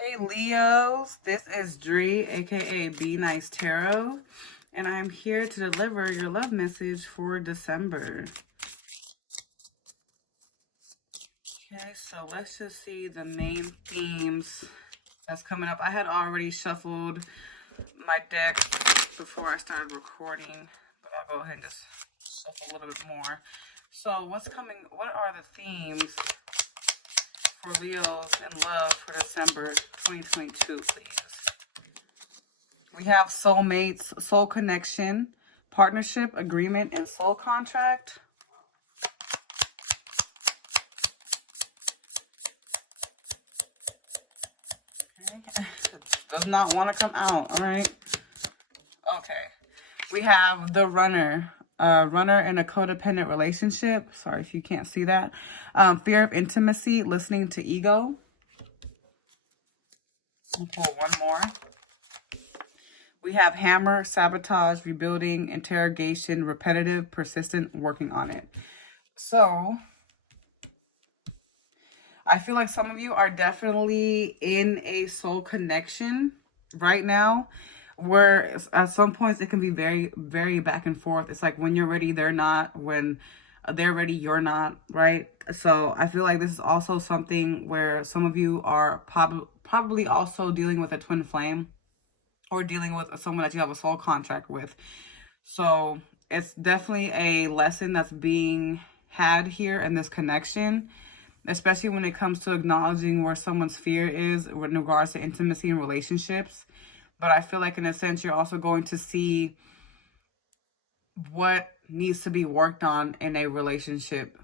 Hey Leos, this is Dree, aka Be Nice Tarot, and I'm here to deliver your love message for December. Okay, so let's just see the main themes that's coming up. I had already shuffled my deck before I started recording, but I'll go ahead and just shuffle a little bit more. So what are the themes for Leos in love for December 2022, please? We have soulmates, soul connection, partnership, agreement, and soul contract. Okay. Does not want to come out. All right. Okay. We have the runner. Runner in a codependent relationship. Sorry if you can't see that. Fear of intimacy, listening to ego. We'll pull one more. We have hammer, sabotage, rebuilding, interrogation, repetitive, persistent, working on it. So I feel like some of you are definitely in a soul connection right now, where at some points it can be very, very back and forth. It's like when you're ready, they're not. When they're ready, you're not, right? So I feel like this is also something where some of you are probably also dealing with a twin flame or dealing with someone that you have a soul contract with. So it's definitely a lesson that's being had here in this connection, especially when it comes to acknowledging where someone's fear is in regards to intimacy and relationships. But I feel like in a sense, you're also going to see what needs to be worked on in a relationship,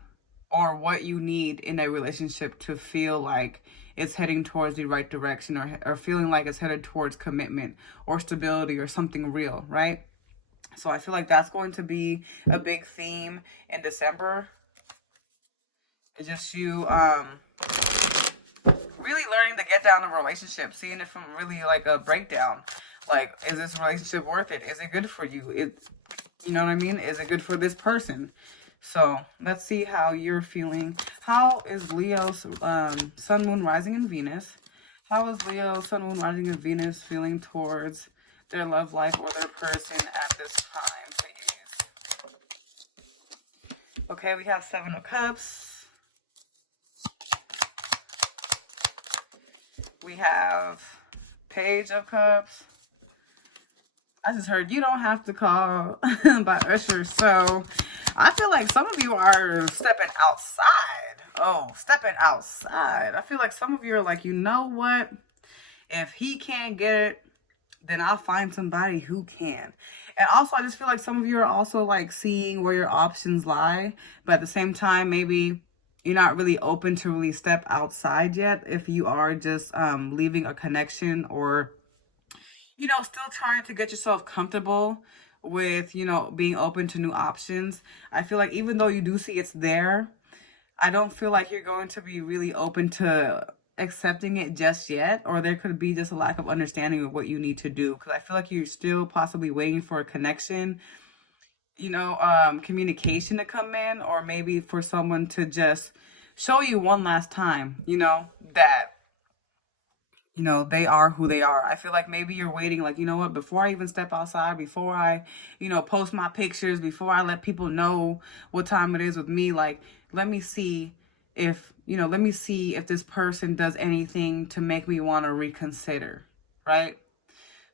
or what you need in a relationship to feel like it's heading towards the right direction, or feeling like it's headed towards commitment or stability or something real, right? So I feel like that's going to be a big theme in December. It's just you really learning to get down in a relationship, seeing it from really like a breakdown. Like, is this relationship worth it? Is it good for you? You know what I mean? Is it good for this person? So let's see how you're feeling. How is Leo's Sun, Moon, Rising, and Venus? How is Leo, Sun, Moon, Rising, and Venus feeling towards their love life or their person at this time, please? Okay, we have Seven of Cups. We have Page of Cups. I just heard You Don't Have to Call by Usher. So I feel like some of you are stepping outside. Oh, stepping outside. I feel like some of you are like, you know what? If he can't get it, then I'll find somebody who can. And also, I just feel like some of you are also like seeing where your options lie. But at the same time, maybe you're not really open to really step outside yet. If you are just leaving a connection, or still trying to get yourself comfortable with, being open to new options. I feel like even though you do see it's there, I don't feel like you're going to be really open to accepting it just yet, or there could be just a lack of understanding of what you need to do. Because I feel like you're still possibly waiting for a connection, communication to come in, or maybe for someone to just show you one last time, that they are who they are. I feel like maybe you're waiting, like, you know what, before I even step outside, before I, post my pictures, before I let people know what time it is with me, like, let me see if this person does anything to make me want to reconsider, right?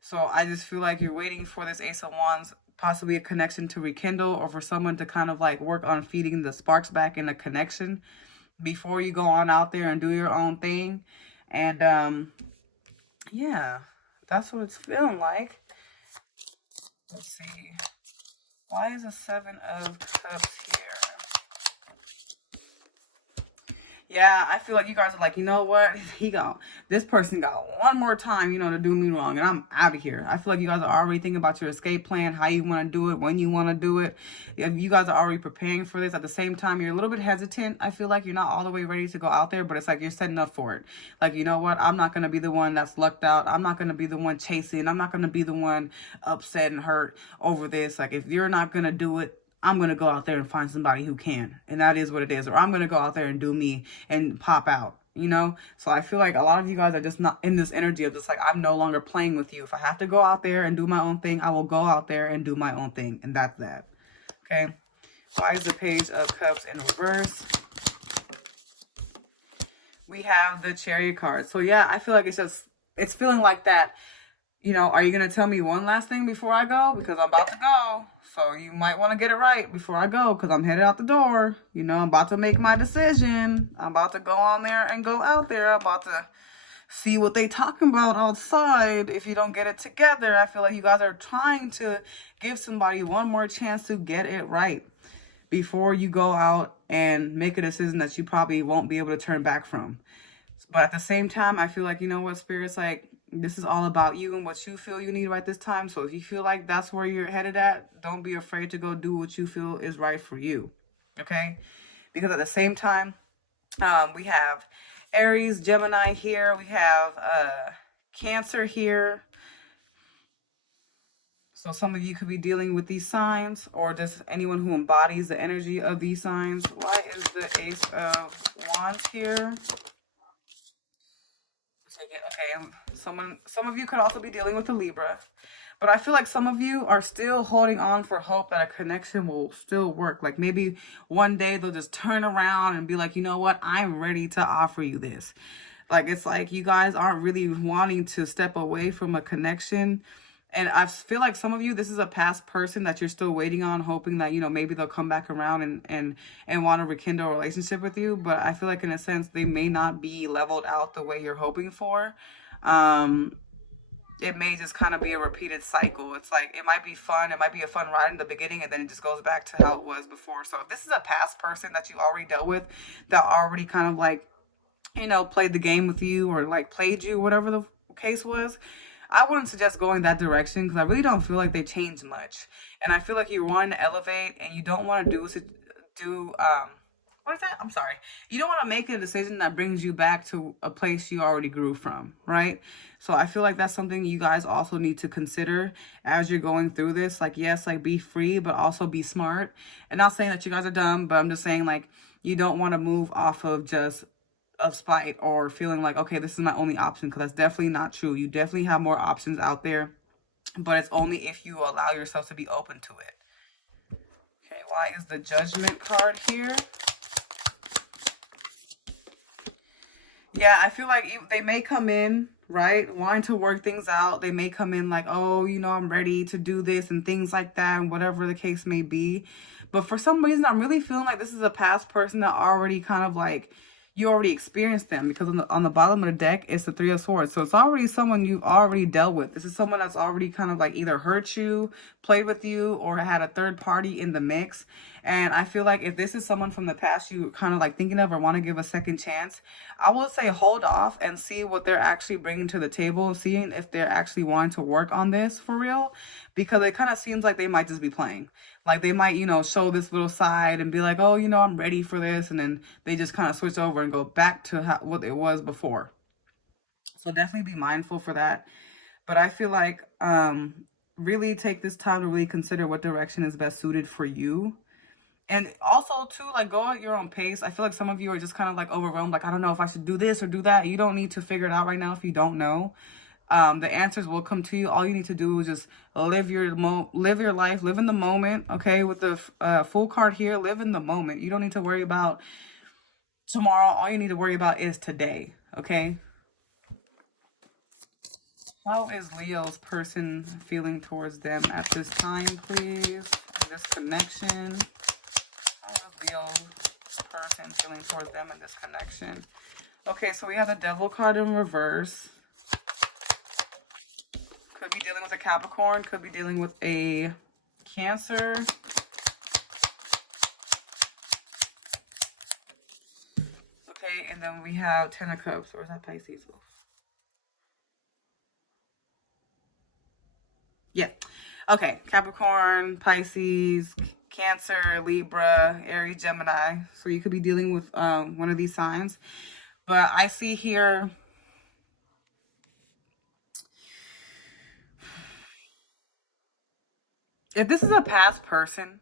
So I just feel like you're waiting for this Ace of Wands, possibly a connection to rekindle, or for someone to kind of like work on feeding the sparks back in a connection before you go on out there and do your own thing. And yeah, that's what it's feeling like. Let's see. Why is a Seven of Cups here? Yeah, I feel like you guys are like, you know what? This person got one more time, to do me wrong, and I'm out of here. I feel like you guys are already thinking about your escape plan, how you want to do it, when you want to do it. If you guys are already preparing for this, at the same time, you're a little bit hesitant. I feel like you're not all the way ready to go out there, but it's like you're setting up for it. Like, you know what? I'm not going to be the one that's lucked out. I'm not going to be the one chasing. I'm not going to be the one upset and hurt over this. Like, if you're not going to do it, I'm going to go out there and find somebody who can. And that is what it is. Or I'm going to go out there and do me and pop out. you know? So I feel like a lot of you guys are just not in this energy of just like, I'm no longer playing with you. If I have to go out there and do my own thing, I will go out there and do my own thing. And that's that. Okay. Why is the Page of Cups in reverse? We have the Chariot card. So yeah, I feel like it's feeling like that. You know, are you going to tell me one last thing before I go? Because I'm about to go. So you might want to get it right before I go, because I'm headed out the door. You know, I'm about to make my decision. I'm about to go on there and go out there. I'm about to see what they talking about outside. If you don't get it together, I feel like you guys are trying to give somebody one more chance to get it right before you go out and make a decision that you probably won't be able to turn back from. But at the same time, I feel like, you know what, Spirit's like, this is all about you and what you feel you need right this time. So if you feel like that's where you're headed at, don't be afraid to go do what you feel is right for you. Okay? Because at the same time, we have Aries, Gemini here. We have Cancer here. So some of you could be dealing with these signs, or just anyone who embodies the energy of these signs. Why is the Ace of Wands here? Okay, some of you could also be dealing with a Libra, but I feel like some of you are still holding on for hope that a connection will still work. Like maybe one day they'll just turn around and be like, you know what, I'm ready to offer you this. Like it's like you guys aren't really wanting to step away from a connection. And I feel like some of you, this is a past person that you're still waiting on, hoping that, you know, maybe they'll come back around and want to rekindle a relationship with you. But I feel like in a sense, they may not be leveled out the way you're hoping for. It may just kind of be a repeated cycle. It's like, it might be fun. It might be a fun ride in the beginning, and then it just goes back to how it was before. So if this is a past person that you already dealt with, that already kind of like, you know, played the game with you, or like played you, whatever the case was, I wouldn't suggest going that direction, because I really don't feel like they changed much. And I feel like you want to elevate, and you don't want to do what is that? I'm sorry. You don't want to make a decision that brings you back to a place you already grew from, right? So I feel like that's something you guys also need to consider as you're going through this. Like, yes, like be free, but also be smart. And not saying that you guys are dumb, but I'm just saying like you don't want to move off of just of spite or feeling like, okay, this is my only option, because that's definitely not true. You definitely have more options out there, but it's only if you allow yourself to be open to it. Okay, why is the Judgment card here? Yeah, I feel like they may come in, right, wanting to work things out. They may come in like, oh, you know, I'm ready to do this and things like that, and whatever the case may be. But for some reason, I'm really feeling like this is a past person that already kind of like, you already experienced them, because on the bottom of the deck it's the Three of Swords. So it's already someone you've already dealt with. This is someone that's already kind of like either hurt you, played with you, or had a third party in the mix. And I feel like if this is someone from the past you kind of like thinking of or want to give a second chance, I would say hold off and see what they're actually bringing to the table, seeing if they're actually wanting to work on this for real, because it kind of seems like they might just be playing. Like they might, you know, show this little side and be like, oh, you know, I'm ready for this. And then they just kind of switch over and go back to what it was before. So definitely be mindful for that. But I feel like really take this time to really consider what direction is best suited for you. And also too, like go at your own pace. I feel like some of you are just kind of like overwhelmed. Like, I don't know if I should do this or do that. You don't need to figure it out right now if you don't know. The answers will come to you. All you need to do is just live your life, live in the moment. Okay, with the full card here, live in the moment. You don't need to worry about tomorrow. All you need to worry about is today. Okay. How is Leo's person feeling towards them at this time, please? This connection. How is Leo's person feeling towards them in this connection? Okay, so we have the Devil card in reverse. Could be dealing with a Capricorn, could be dealing with a Cancer. Okay, and then we have Ten of Cups. Or is that Pisces? Yeah. Okay, Capricorn, Pisces, Cancer, Libra, Aries, Gemini. So you could be dealing with one of these signs. But I see here, if this is a past person,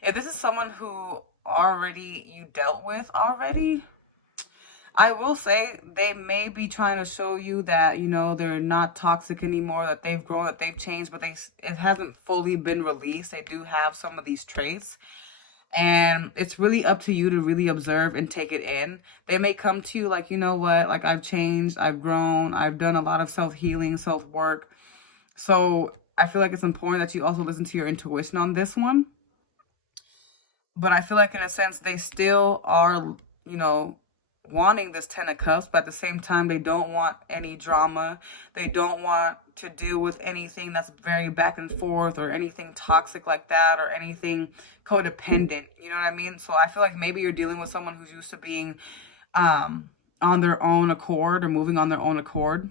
if this is someone who already you dealt with already, I will say they may be trying to show you that, you know, they're not toxic anymore, that they've grown, that they've changed, but it hasn't fully been released. They do have some of these traits. And it's really up to you to really observe and take it in. They may come to you like, you know what, like I've changed, I've grown, I've done a lot of self-healing, self-work. So I feel like it's important that you also listen to your intuition on this one. But I feel like in a sense they still are, you know, wanting this Ten of Cups, but at the same time they don't want any drama. They don't want to deal with anything that's very back and forth or anything toxic like that or anything codependent. You know what I mean? So I feel like maybe you're dealing with someone who's used to being on their own accord or moving on their own accord.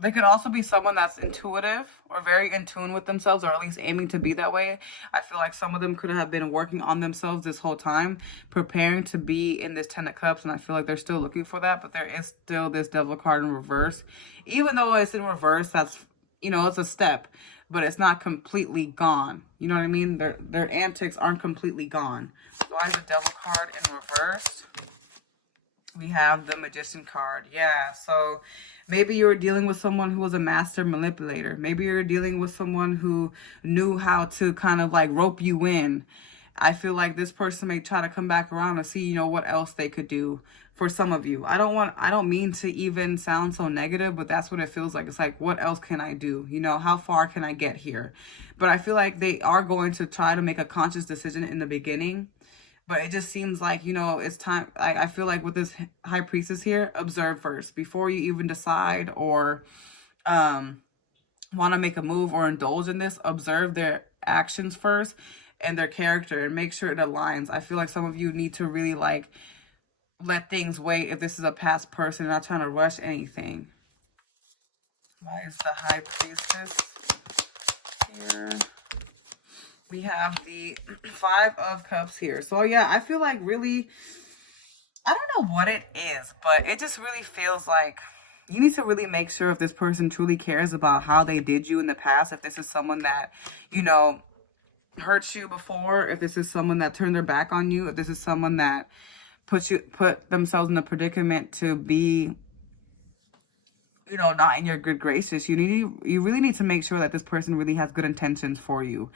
They could also be someone that's intuitive or very in tune with themselves, or at least aiming to be that way. I feel like some of them could have been working on themselves this whole time, preparing to be in this Ten of Cups, and I feel like they're still looking for that, but there is still this Devil card in reverse. Even though it's in reverse, that's, you know, it's a step, but it's not completely gone. You know what I mean? Their antics aren't completely gone. Why is the Devil card in reverse? We have the Magician card. Yeah, so maybe you're dealing with someone who was a master manipulator. Maybe you're dealing with someone who knew how to kind of like rope you in. I feel like this person may try to come back around and see, you know, what else they could do for some of you. I don't mean to even sound so negative, but that's what it feels like. It's like, what else can I do? You know, how far can I get here? But I feel like they are going to try to make a conscious decision in the beginning, but it just seems like, you know, it's time. I feel like with this high priestess here, observe first before you even decide or want to make a move or indulge in this. Observe their actions first and their character and make sure it aligns. I feel like some of you need to really like let things wait if this is a past person, not trying to rush anything. Why is the high priestess here? We have the Five of Cups here. So yeah, I feel like really, I don't know what it is, but it just really feels like you need to really make sure if this person truly cares about how they did you in the past, if this is someone that, you know, hurt you before, if this is someone that turned their back on you, if this is someone that put themselves in a predicament to be, you know, not in your good graces. You really need to make sure that this person really has good intentions for you.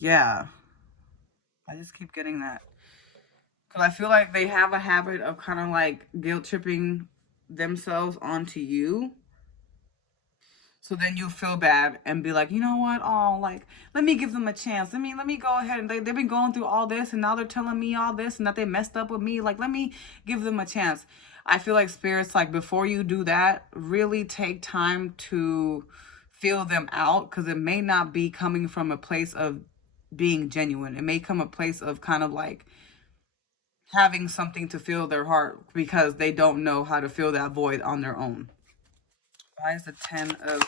Yeah, I just keep getting that. Because I feel like they have a habit of kind of like guilt tripping themselves onto you. So then you feel bad and be like, you know what? Oh, like, let me give them a chance. Let me go ahead. And they've been going through all this and now they're telling me all this and that they messed up with me. Like, let me give them a chance. I feel like spirits, like, before you do that, really take time to feel them out, because it may not be coming from a place of being genuine. It may come a place of kind of like having something to fill their heart because they don't know how to fill that void on their own. Why is the Ten of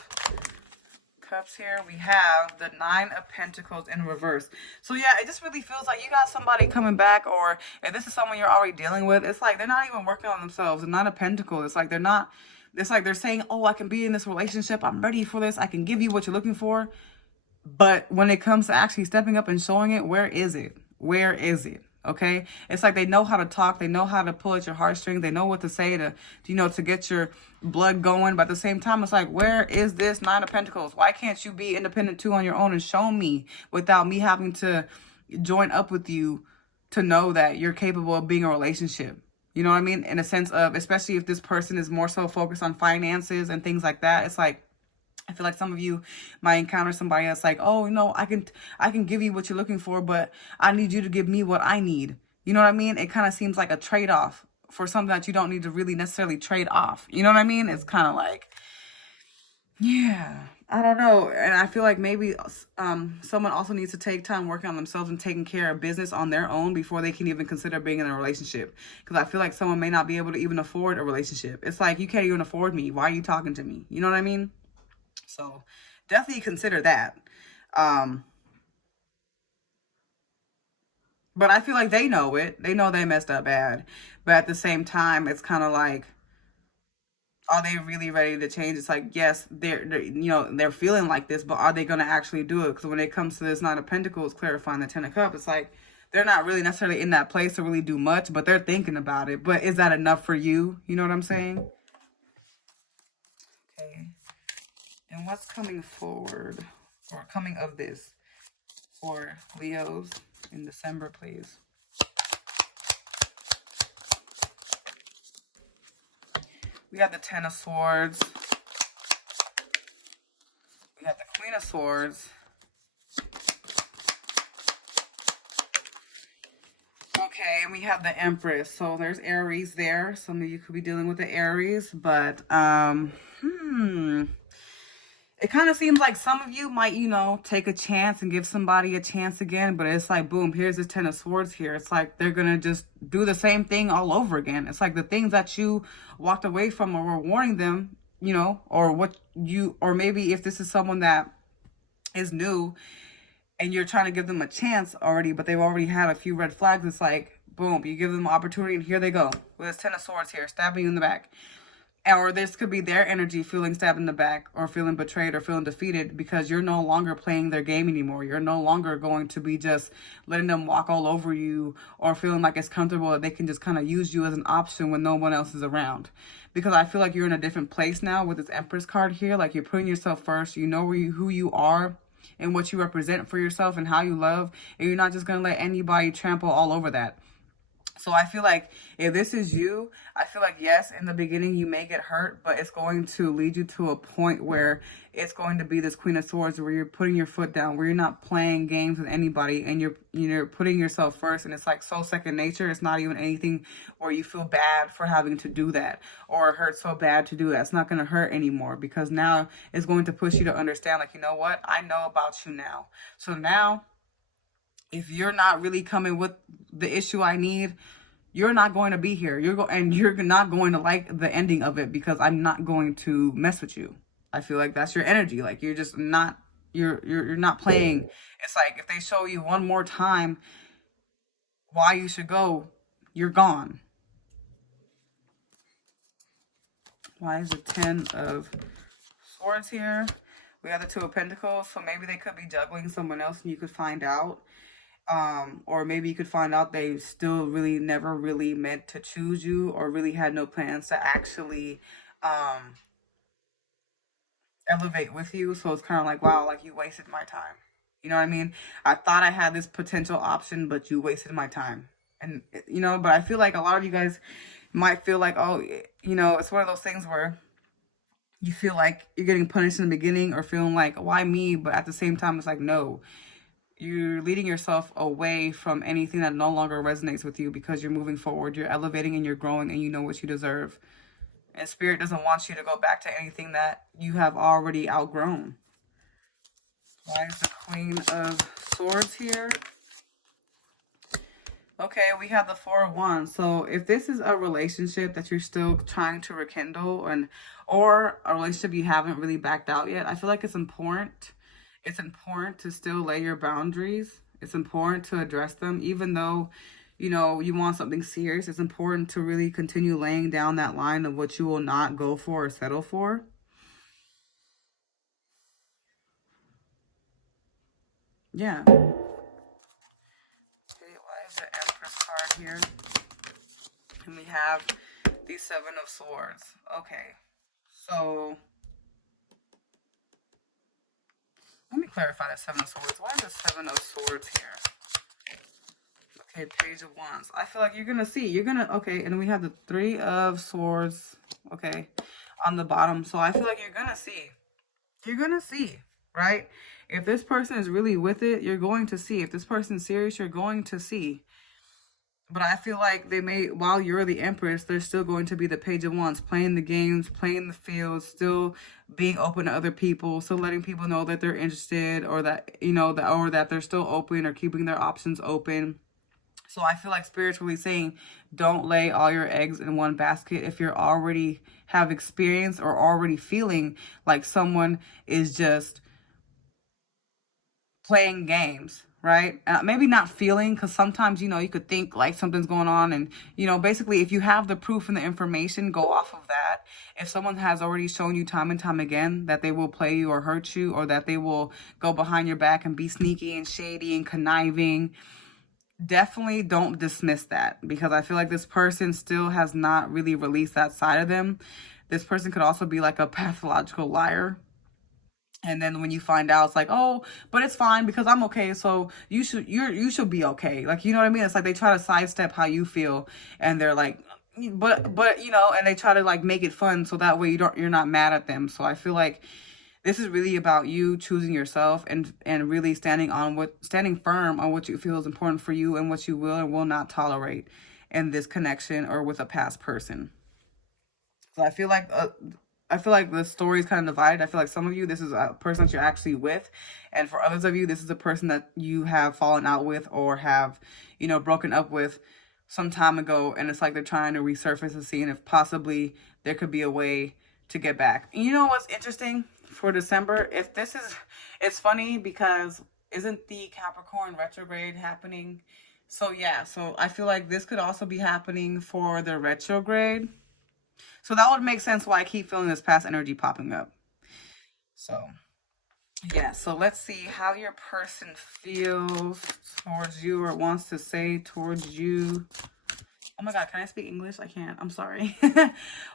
Cups here? We have the Nine of Pentacles in reverse. So yeah, it just really feels like you got somebody coming back, or if this is someone you're already dealing with, it's like they're not even working on themselves. The Nine of Pentacles, it's like they're not, it's like they're saying, oh, I can be in this relationship, I'm ready for this, I can give you what you're looking for. But when it comes to actually stepping up and showing it, where is it? Where is it? Okay, it's like they know how to talk, they know how to pull at your heartstrings, they know what to say to, you know, to get your blood going. But at the same time, it's like, where is this Nine of Pentacles? Why can't you be independent too on your own and show me without me having to join up with you to know that you're capable of being a relationship? You know what I mean? In a sense of, especially if this person is more so focused on finances and things like that, it's like, I feel like some of you might encounter somebody that's like, oh, no, I can give you what you're looking for, but I need you to give me what I need. You know what I mean? It kind of seems like a trade-off for something that you don't need to really necessarily trade off. You know what I mean? It's kind of like, yeah, I don't know. And I feel like maybe someone also needs to take time working on themselves and taking care of business on their own before they can even consider being in a relationship. Because I feel like someone may not be able to even afford a relationship. It's like, you can't even afford me. Why are you talking to me? You know what I mean? So definitely consider that. Um, but I feel like they know it. They know they messed up bad. But at the same time, it's kind of like, are they really ready to change? It's like, yes, they're you know, they're feeling like this, but are they going to actually do it? Because when it comes to this Nine of Pentacles clarifying the Ten of Cups, it's like they're not really necessarily in that place to really do much, but they're thinking about it. But is that enough for you? You know what I'm saying? Okay. And what's coming forward or coming of this for Leos in December, please? We got the Ten of Swords. We got the Queen of Swords. Okay, and we have the Empress. So there's Aries there. Some of you could be dealing with the Aries, but it kind of seems like some of you might, you know, take a chance and give somebody a chance again, but it's like, boom, here's this Ten of Swords here. It's like they're going to just do the same thing all over again. It's like the things that you walked away from or were warning them, you know, or what you, or maybe if this is someone that is new and you're trying to give them a chance already, but they've already had a few red flags, it's like, boom, you give them an opportunity and here they go with this Ten of Swords here, stabbing you in the back. Or this could be their energy feeling stabbed in the back or feeling betrayed or feeling defeated because you're no longer playing their game anymore. You're no longer going to be just letting them walk all over you or feeling like it's comfortable that they can just kind of use you as an option when no one else is around. Because I feel like you're in a different place now with this Empress card here. Like you're putting yourself first. You know who you are and what you represent for yourself and how you love. And you're not just going to let anybody trample all over that. So I feel like if this is you, I feel like, yes, in the beginning you may get hurt, but it's going to lead you to a point where it's going to be this Queen of Swords where you're putting your foot down, where you're not playing games with anybody and you're putting yourself first. And it's like so second nature. It's not even anything where you feel bad for having to do that or it hurts so bad to do that. It's not going to hurt anymore because now it's going to push you to understand, like, you know what? I know about you now. So now, if you're not really coming with the issue I need, you're not going to be here. You're not going to like the ending of it because I'm not going to mess with you. I feel like that's your energy. Like you're just not you're not playing. It's like if they show you one more time why you should go, you're gone. Why is the Ten of Swords here? We have the Two of Pentacles, so maybe they could be juggling someone else and you could find out. Or maybe you could find out they still really never really meant to choose you or really had no plans to actually elevate with you. So it's kind of like, wow, like you wasted my time. You know what I mean? I thought I had this potential option, but you wasted my time. And, you know, but I feel like a lot of you guys might feel like, oh, you know, it's one of those things where you feel like you're getting punished in the beginning or feeling like, why me? But at the same time, it's like, no. You're leading yourself away from anything that no longer resonates with you because you're moving forward, you're elevating and you're growing and you know what you deserve. And Spirit doesn't want you to go back to anything that you have already outgrown. Why is the Queen of Swords here? Okay, we have the Four of Wands. So if this is a relationship that you're still trying to rekindle or a relationship you haven't really backed out yet, I feel like it's important. It's important to still lay your boundaries. It's important to address them. Even though, you know, you want something serious, it's important to really continue laying down that line of what you will not go for or settle for. Yeah. Okay, why is the Empress card here? And we have the Seven of Swords. Okay, so let me clarify that Seven of Swords. Why is the Seven of Swords here? Okay, Page of Wands. I feel like you're going to see. Okay, and we have the Three of Swords, okay, on the bottom. So I feel like you're going to see. You're going to see, right? If this person is really with it, you're going to see. If this person's serious, you're going to see. But I feel like they may, while you're the Empress, they're still going to be the Page of Wands, playing the games, playing the field, still being open to other people, still letting people know that they're interested or that, you know, or that they're still open or keeping their options open. So I feel like Spirit's really saying, don't lay all your eggs in one basket. If you're already have experience or already feeling like someone is just playing games, right? Maybe not feeling, because sometimes, you could think like something's going on. And, basically, if you have the proof and the information, go off of that. If someone has already shown you time and time again that they will play you or hurt you, or that they will go behind your back and be sneaky and shady and conniving, definitely don't dismiss that, because I feel like this person still has not really released that side of them. This person could also be like a pathological liar. And then when you find out, it's like, oh, but it's fine because I'm okay. So you should be okay. Like, you know what I mean? It's like they try to sidestep how you feel, and they're like, but and they try to like make it fun so that way you're not mad at them. So I feel like this is really about you choosing yourself, and really standing firm on what you feel is important for you and what you will and will not tolerate in this connection or with a past person. So I feel like the story is kind of divided. I feel like some of you, this is a person that you're actually with, and for others of you, this is a person that you have fallen out with or have, broken up with some time ago, and it's like they're trying to resurface and seeing if possibly there could be a way to get back. And you know what's interesting for December? It's funny because isn't the Capricorn retrograde happening? So yeah, so I feel like this could also be happening for the retrograde. So that would make sense why I keep feeling this past energy popping up. So, yeah, so let's see how your person feels towards you or wants to say towards you. Oh my God, can I speak English? I can't. I'm sorry.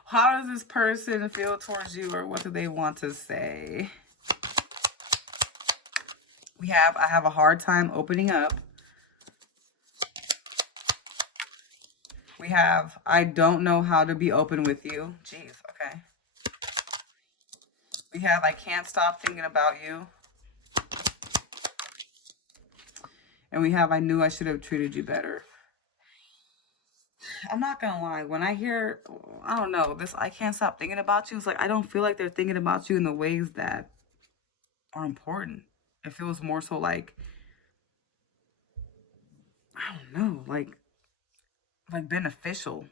How does this person feel towards you, or what do they want to say? I have a hard time opening up. We have, I don't know how to be open with you. Jeez, okay. We have, I can't stop thinking about you. And we have, I knew I should have treated you better. I'm not gonna lie, when I hear, I don't know, this, I can't stop thinking about you, it's like, I don't feel like they're thinking about you in the ways that are important. It feels more so like, I don't know, like beneficial.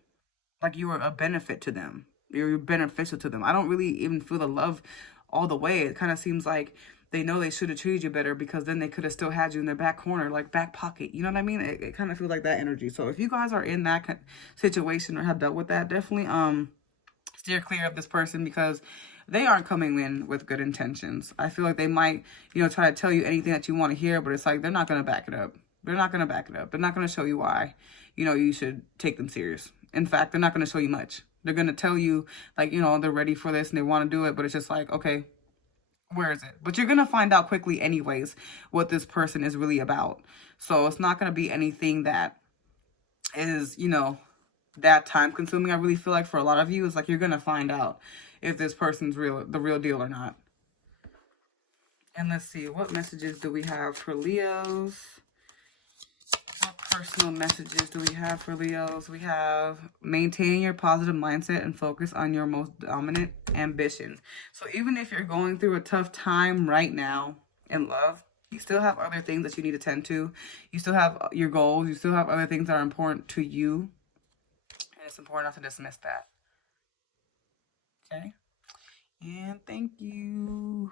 Like you were a benefit to them. You're beneficial to them. I don't really even feel the love all the way. It kind of seems like they know they should have treated you better, because then they could have still had you in their back corner, like back pocket. You know what I mean? It kind of feels like that energy. So if you guys are in that situation or have dealt with that, definitely steer clear of this person, because they aren't coming in with good intentions. I feel like they might, try to tell you anything that you want to hear, but it's like they're not going to back it up. They're not going to back it up. They're not going to show you why, you should take them serious. In fact, they're not going to show you much. They're going to tell you, like, they're ready for this and they want to do it, but it's just like, okay, where is it? But you're going to find out quickly anyways what this person is really about. So it's not going to be anything that is, that time consuming. I really feel like for a lot of you, it's like you're going to find out if this person's the real deal or not. And let's see, what messages do we have for Leos? What personal messages do we have for Leos? We have maintain your positive mindset and focus on your most dominant ambitions. So even if you're going through a tough time right now in love, you still have other things that you need to tend to. You still have your goals. You still have other things that are important to you. And it's important not to dismiss that. Okay? And thank you.